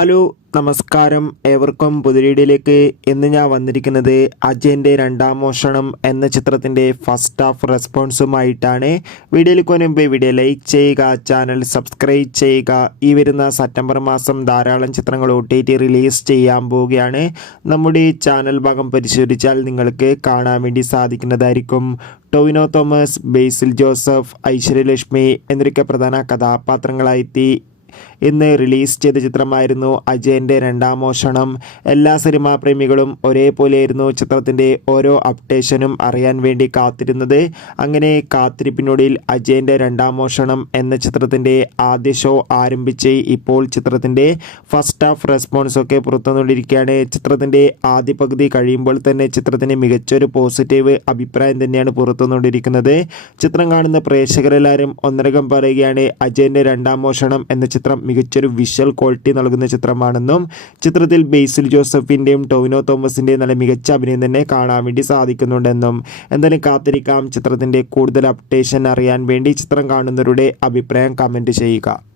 Hello നമസ്കാരം, ഏവർക്കും പുതിയ ഇന്ന് ഞാൻ വന്നിരിക്കുന്നത് അജയൻ്റെ രണ്ടാം മോഷണം എന്ന ചിത്രത്തിൻ്റെ ഫസ്റ്റ് ഹാഫ് റെസ്പോൺസുമായിട്ടാണ്. വീഡിയോയിലേക്ക് മുൻപ് വീഡിയോ ലൈക്ക് ചെയ്യുക, ചാനൽ സബ്സ്ക്രൈബ് ചെയ്യുക. ഈ വരുന്ന സെപ്റ്റംബർ മാസം ധാരാളം ചിത്രങ്ങൾ OTT റിലീസ് ചെയ്യാൻ പോവുകയാണ്. നമ്മുടെ ഈ ചാനൽ ഭാഗം പരിശോധിച്ചാൽ നിങ്ങൾക്ക് കാണാൻ വേണ്ടി സാധിക്കുന്നതായിരിക്കും. ടൊവിനോ തോമസ്, ബേസിൽ ജോസഫ്, ഐശ്വര്യലക്ഷ്മി എന്നിവരൊക്കെ പ്രധാന കഥാപാത്രങ്ങളായി ഇന്ന് റിലീസ് ചെയ്ത ചിത്രമായിരുന്നു അജയൻ്റെ രണ്ടാം മോഷണം. എല്ലാ സിനിമാ പ്രേമികളും ഒരേപോലെയായിരുന്നു ചിത്രത്തിൻ്റെ ഓരോ അപ്ഡേഷനും അറിയാൻ വേണ്ടി കാത്തിരുന്നത്. അങ്ങനെ കാത്തിരിപ്പിനൊടുവിൽ അജയൻ്റെ രണ്ടാം മോഷണം എന്ന ചിത്രത്തിൻ്റെ ആദ്യ ഷോ ആരംഭിച്ച് ഇപ്പോൾ ചിത്രത്തിൻ്റെ ഫസ്റ്റ് ഹാഫ് റെസ്പോൺസൊക്കെ പുറത്തുവന്നുകൊണ്ടിരിക്കുകയാണ്. ചിത്രത്തിൻ്റെ ആദ്യ പകുതി കഴിയുമ്പോൾ തന്നെ ചിത്രത്തിന് മികച്ചൊരു പോസിറ്റീവ് അഭിപ്രായം തന്നെയാണ് പുറത്തുവന്നുകൊണ്ടിരിക്കുന്നത്. ചിത്രം കാണുന്ന പ്രേക്ഷകരെല്ലാവരും ഒന്നടങ്കം പറയുകയാണ് അജയൻ്റെ രണ്ടാം മോഷണം എന്ന ചിത്രം മികച്ചൊരു വിഷ്വൽ ക്വാളിറ്റി നൽകുന്ന ചിത്രമാണെന്നും ചിത്രത്തിൽ ബേസിൽ ജോസഫിൻ്റെയും ടൊവിനോ തോമസിൻ്റെയും നല്ല മികച്ച അഭിനയം തന്നെ കാണാൻ വേണ്ടി സാധിക്കുന്നുണ്ടെന്നും. എന്തായാലും കാത്തിരിക്കാം ചിത്രത്തിൻ്റെ കൂടുതൽ അപ്ഡേഷൻ അറിയാൻ വേണ്ടി. ചിത്രം കാണുന്നവരുടെ അഭിപ്രായം കമൻറ്റ് ചെയ്യുക.